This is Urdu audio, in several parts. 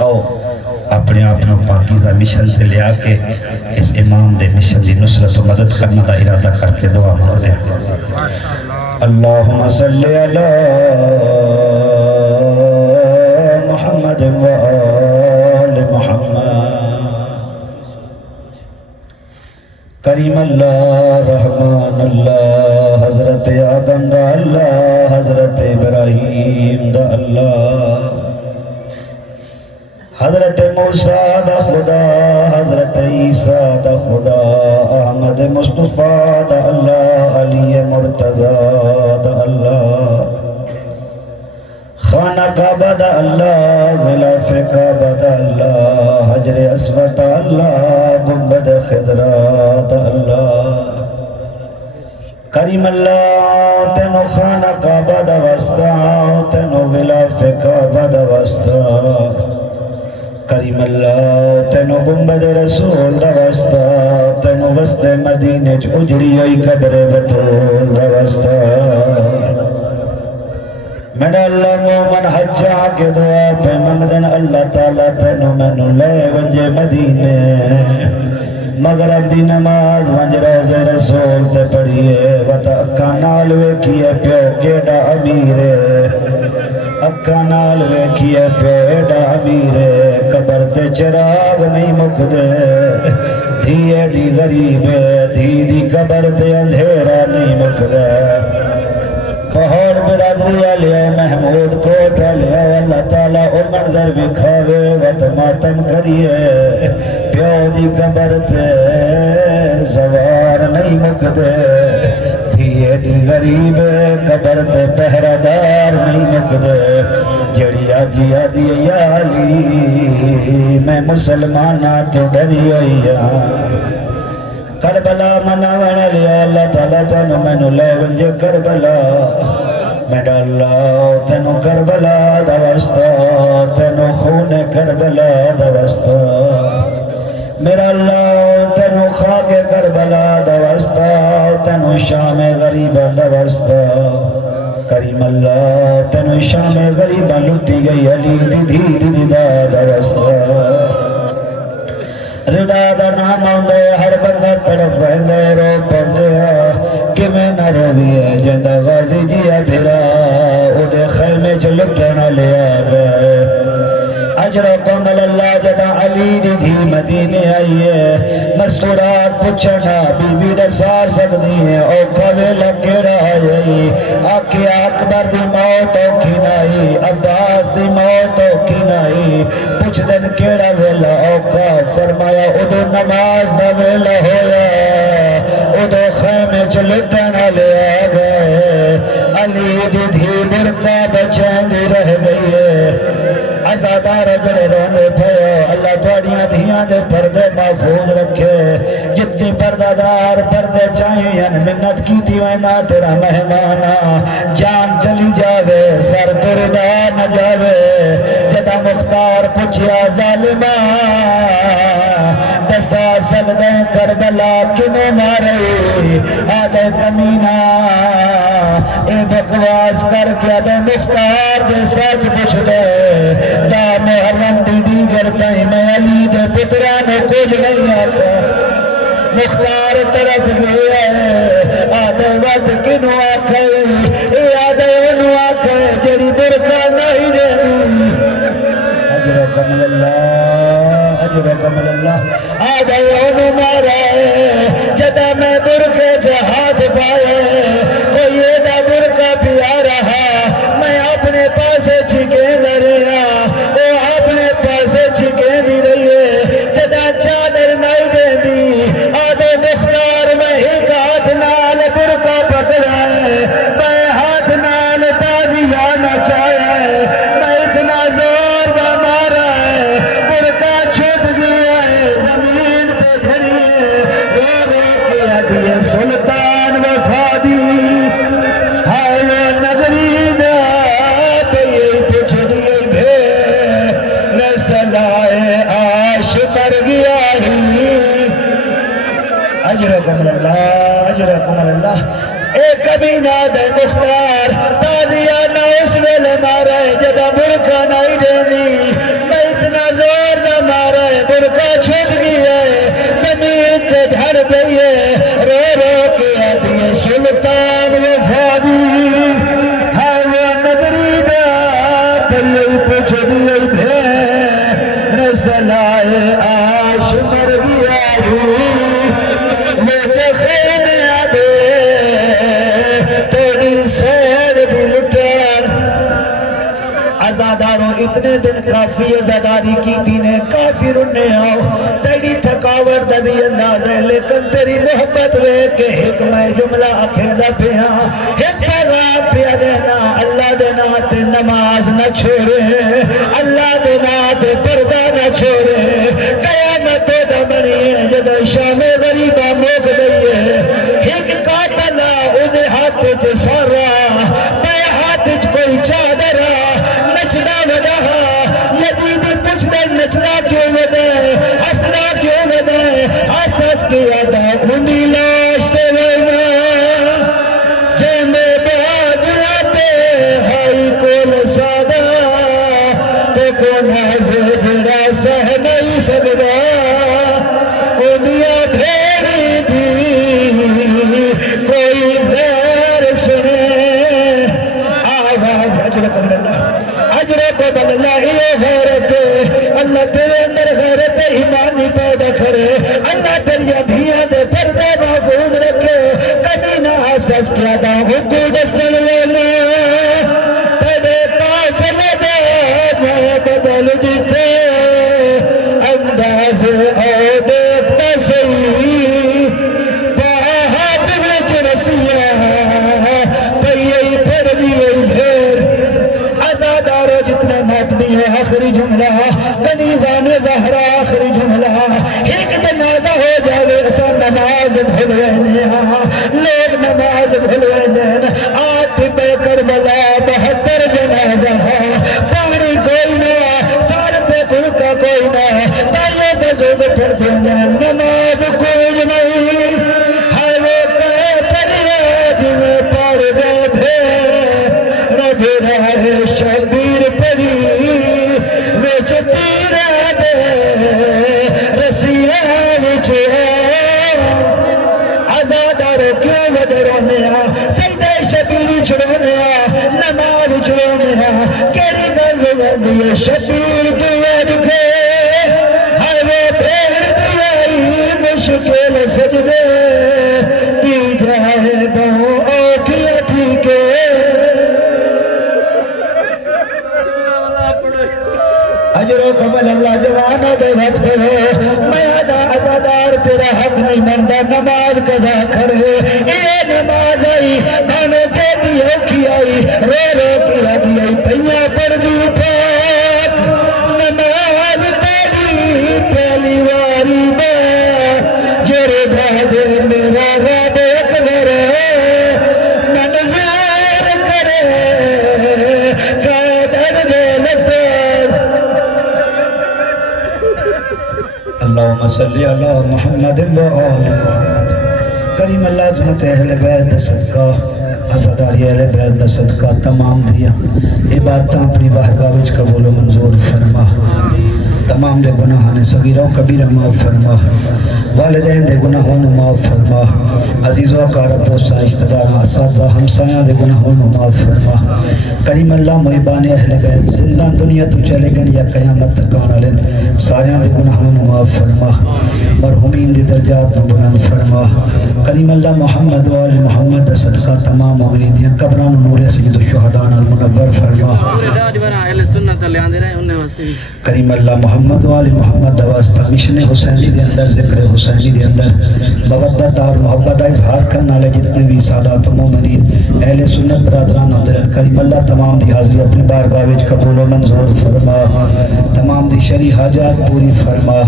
آؤ اپنے آپ کو پاکیزہ مشن سے لے آ کے اس امام دے مشن دی نصرت و مدد کرنے دا ارادہ کر کے دعا مانگ دے اللہم صلی علی محمد و آل محمد کریم اللہ رحمان اللہ حضرت آدم دا اللہ حضرت ابراہیم دا اللہ حضرت موسیٰ دا خدا حضرت عیسیٰ دا خدا احمد مصطفیٰ دا اللہ علی مرتضیٰ دا اللہ خانہ کعبہ دا اللہ غلاف کعبہ دا اللہ حجر اسود دا اللہ گنبد خضرا دا اللہ کریم اللہ تینو خانہ کعبہ دا واسطہ تینو غلاف کعبہ دا واسطہ کریم اللہ تینو گنبد رسول دا واسطہ تینو وسط مدینہ اجڑی ہوئی قبر بطول دا واسطہ میرا اللہ مومن حجہ کے دعا پہ منگدن اللہ تعالیٰ تینو مینو لے ونجے مدینے مغرب دی نماز ونج روز رسول تے پڑھیے وطا اکا نالوے کیے پیو گیڑا امیرے اکا نالوے کیے پیڑا امیرے قبر تے چراغ نہیں مکدے دھی ایڈی غریبے دھی دی قبر تے اندھیرا نہیں مکدے پہاڑ برادری علیہ محمود کوٹ علیہ اللہ تعالیٰ او منظر بکھاوے وط ماتم کریے پیو دی قبر تے زوار نہیں مکدے دھیے دی غریب قبر تے پہرادار نہیں مکدے جڑی آجی آدھی یالی میں مسلمانہ تو ڈری آئیا کربلا مناون لیا اللہ تعالیٰ تینو مینو لے ونجے کربلا میرا اللہ تینو کربلا دا واسطہ تینو خون کربلا دا واسطہ میرا اللہ تینو خاک کربلا دا واسطہ تینو شام غریبہ دا واسطہ کریم اللہ تینو شام غریبہ لٹی گئی علی دی دی دا واسطہ ردا دا نام آندے ہر بندہ طرف وہندے رو پندے کہ میں نہ رویے جندہ غازی جیا بھرا او دے خیمے جو لٹنا لیا گئے اجرکم اللہ جدا علی دی دھی مدینے آئیے مستورات پچھنا بی بی رسا سکتی ہیں او کوے لگے رہائی آکھی اکبر دی موت اوکی نائی عباس دی موت اوکی نائی پچھ دن کیڑا ویلا اوکا فرمایا ادو نماز دا ویلا ہویا ادو خیمے چلٹنا لے آگئے علی دی دھی برکا بچین دی رہ گئی ہے ازادار جڑے رونے پھیو اللہ توڑیاں دھیاں دے پردے محفوظ رکھے جتنی پردادار پردے چاہیے منت کی دیوائنا تیرا مہمانا جان چلی جاوے سر تردہ نہ جاوے جدا مختار پچھیا ظالمہ دسا سبدے کربلا کنو مارے آدھے کمینہ اے بکواس کر کے آدھے مختار دے سچ پوچھ دے دا محرم دی دیگر تائی میں علی دے پترانے کچھ نہیں آکھا مختار طرف گیا ہے آدھے وقت کنو آکھا اے آدھے انو آکھا جڑی برکہ نہیں دینی اجرکم اللہ اجرکم اللہ آدھے انو مارا ہے جدہ میں برکے جہاد پائے کوئی ایدہ برکہ پیا رہا میں اپنے پاسے چھکے دریا وہ اپنے پاسے چھکے دی رہی ہے جدہ چادر نہیں دے دی آدھے مختار میں ایک ہاتھ نال برکہ پکڑا ہے میں ہاتھ نال تازیہ نچایا ہے میں اتنا زور دا مارا ہے برکہ چھپ گیا ہے زمین پہ گھری ہے رو رو کے دیئے سلطان وفادی ہائے وہ نگری دا پیئے پچھ دیئے بھے نسلائے آش مر گیا ہی اجرکم اللہ اے کبینہ دے مختار تازیہ نہ اس ویلے مارے جدہ برکہ نہیں دینی پوچھ دیئے بھین سلائے آش مر گیا وچ خیر آدھے تیری سیر دی لٹر ازاداروں اتنے دن کافی ازاداری کی دینے کافی رنے آؤ تیری تھکاور دبی انداز ہے لیکن تیری محبت وے کہ ایک میں جملہ اکھیدہ پیا ایک پیغام پیا دینا اللہ دینا تے نماز نہ چھوڑے اللہ دینا تے پردہ نہ چھوڑے قیامت دا بنی جد شام غریبہ موک دئیے ایک قاتلہ ادھے ہاتھ جو سارا پہ ہاتھ جو کوئی چادرہ نچنا ودا یزید پوچھ دے نچنا کیوں ودا ہسنا کیوں ودا ہس کیا دا انہی لاش تے وینا جے میں باز آتے ہائی کول سادا تو کون ہے جڑا سہ نہیں سکدا انہیا بھیڑی دی کوئی غیر سنے آواز حجر کر اللہ اجرے کو بل اللہ یہ غیرت اللہ تیرے اندر غیرت ایمانی پیدا کرے اللہ تیری ابھیاں دے پردے محفوظ رکھے کبھی نہ حساس کیا دا حقوق سنوینا تیرے کافل دے میں بدل دیتے انداز او دیکھتا صحیح باہت وچ رسیاں پہیئی پھر دیئے بھیر ازادارو جتنے ماتمی ہے آخری جملہ کنیزان زہرہ آخری جملہ ایک جنازہ ہو جاوے ایسا نماز بھلوینے لوگ نماز بھلوینے 8 پہ کربلا 72 جنازہ پانی کوئی نہ سارت بھوکا کوئی نہ تائیے بزرگ پھر دینے نماز کوئی نہیں ہر وہ کہے پریاد میں پڑ گئے تھے نہ بھی رہے شبیر پری وچ تیرہ دے رسیہ وچ ازادارو کیوں ودرونے سیدہ شبیری چھڑونے نماز چھڑونے کیڑی گل وندی شبیر دعا دکھے ہر وہ پھر دعائی مشکل سجدے دی جائے بہو اوکھیا ٹھیکے اجرو قبل اللہ جوانہ دے وقت ہو میں ازادار تیرا حق نہیں مندہ نماز قضا کرے یہ نماز آئی دانے دے دی اوکھی آئی رو رو کیا دی آئی پہیا پر دی پاک نماز تیری پہلی واری میں جرے دے میرا رب اکبر منظور کرے قیدر دے لفظ اللہم صلی علی محمد و آل محمد کریم اللہ عظمت اہل بیت صدقہ ازاداری اہل بیت صدقہ تمام دیا عبادتاں اپنی بارگاہ وچ قبول و منظور فرما تمام دے گناہاں صغیرہ و کبیرہ معاف فرما والدین دے گناہوں معاف فرما عزیز و اقارب دوستاں رشتہ داراں اساتذہ ہمسایاں دے گناہوں معاف فرما کریم اللہ محبان اہل بیت زندہ دنیا تو چلے گئے یا قیامت تک آن والے ساریاں دے گناہوں معاف فرما مرحومین دے درجات بلند فرما کریم اللہ محمد و آل محمد صدقہ تمام مومنین دیاں قبران نور سید الشہدان المنور فرما کریم اللہ محمد و آل محمد واسطہ مشن حسینی دے اندر ذکر حسینی دے اندر مودت اور محبت کا اظہار کرنے والے جتنے بھی سادات مومنین اہل سنت برادران حاضرین کریم اللہ تمام دی حاضری اپنی بارگاہ وچ قبول و منظور فرما تمام دی شرعی حاجات پوری فرما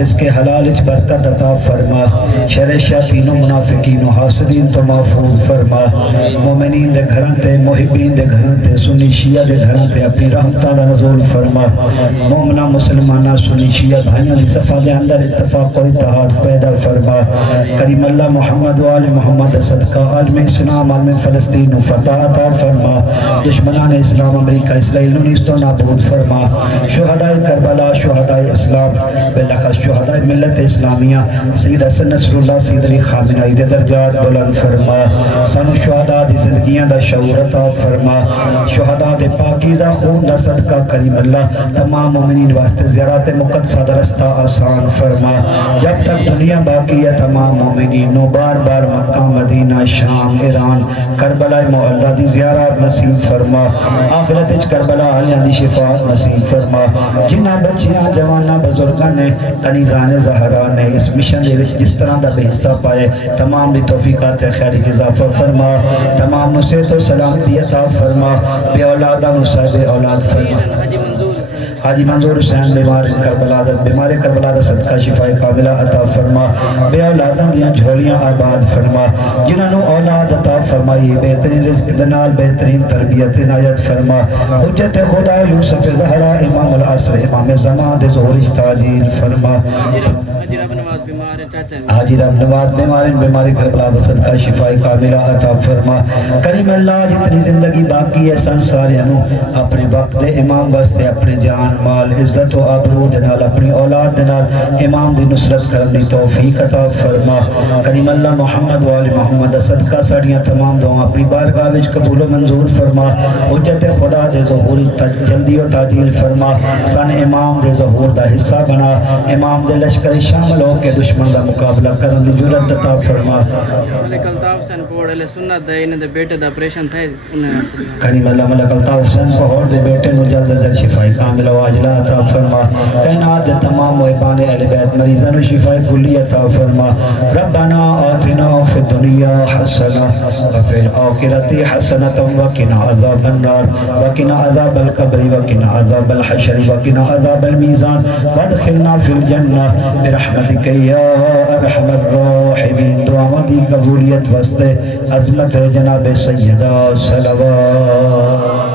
رزق حلال وچ برکت عطا فرما شر شیاطین و منافقین و حاسدین تو محفوظ فرما مومنین دے گھراں تے محبین دے گھراں تے سنی شیعہ دے گھراں تے اپنی رحمتاں دا نزول فرما مومنہ مسلمانہ سنی شیعہ بھائیاں دی صفحہ دے اندر اتفاق و اتحاد پیدا فرما کریم اللہ محمد و آل محمد صدقہ عالم اسلام عالم فلسطین و فتح عطا فرما دشمنان اسلام امریکہ اسرائیل نیست و نابود فرما شہداء کربلا شہداء اسلام والسلام بالخص شہداء ملت اسلامیہ سید حسن نصر اللہ سید علی خامنہی دے درجات بلند فرما سانو شہداء دی زندگیاں دا شعور عطا فرما شہداء دے پاکیزہ خون دا صدقہ کریم اللہ تمام مومنین واسطے زیارات مقدسہ دا رستہ آسان فرما جب تک دنیا باقی ہے تمام مومنین نو بار بار مکہ مدینہ شام ایران کربلا معلیٰ دی زیارات نصیب فرما آخرت اچ کربلا علیہ دی شفاعت نصیب فرما جنہ بچیاں جوانہ بزرگاں نے کنیزان زہرا نے اس مشن دے وچ جس طرح دا بے حصہ پائے تمام دی توفیقات خیر کی اضافہ فرما تمام نصیحت و سلامتی عطا فرما بے اولادہ صاحب اولاد فرما حاجی منظور حسین بیمار کربلا دا صدقہ شفاء کاملہ عطا فرما بے اولاداں دیاں جھولیاں آباد فرما جنہاں نو اولاد عطا فرمائی بہترین رزق دنال بہترین تربیت عنایت فرما حجت خدا یوسف زہرا امام العصر امام زمان دے ظہور استعجیل فرما حاجی رب نواز بیمار کربلا دا صدقہ شفاء کاملہ عطا فرما کریم اللہ جتنی زندگی باقی ہے سنساریاں نو اپنے وقت دے امام واسطے اپنے جان مال عزت و آبرو دنال اپنی اولاد دنال امام دی نصرت کرن دی توفیق عطا فرما کریم اللہ محمد و آل محمد صدقہ ساڑیاں تمام دعا اپنی بارگاہ وچ قبول و منظور فرما حجت خدا دے ظہور جلدی و تعجیل فرما سن امام دے ظہور دا حصہ بنا امام دے لشکر شامل ہو کے دشمن دا مقابلہ کرن دی جرأت عطا فرما ملک الطاف حسین پوڑ علیہ سنت دے انہیں دے بیٹے دا آپریشن تھا کریم اللہ ملک الطاف حسین پوڑ دے بیٹے نو جلد از جلد شفاء کامل واجلہ عطا فرما کائنات دے تمام محبان اہل بیت مریضان و شفاء کلی عطا فرما ربنا آتنا فی الدنیا حسنہ وفی الآخرت حسنة وقنا عذاب النار وقنا عذاب القبر وقنا عذاب الحشر وقنا عذاب الميزان وادخلنا في الجنة برحمتك یا ارحم الراحمین دعا دی قبولیت واسطے عظمت جناب سیدہ صلوات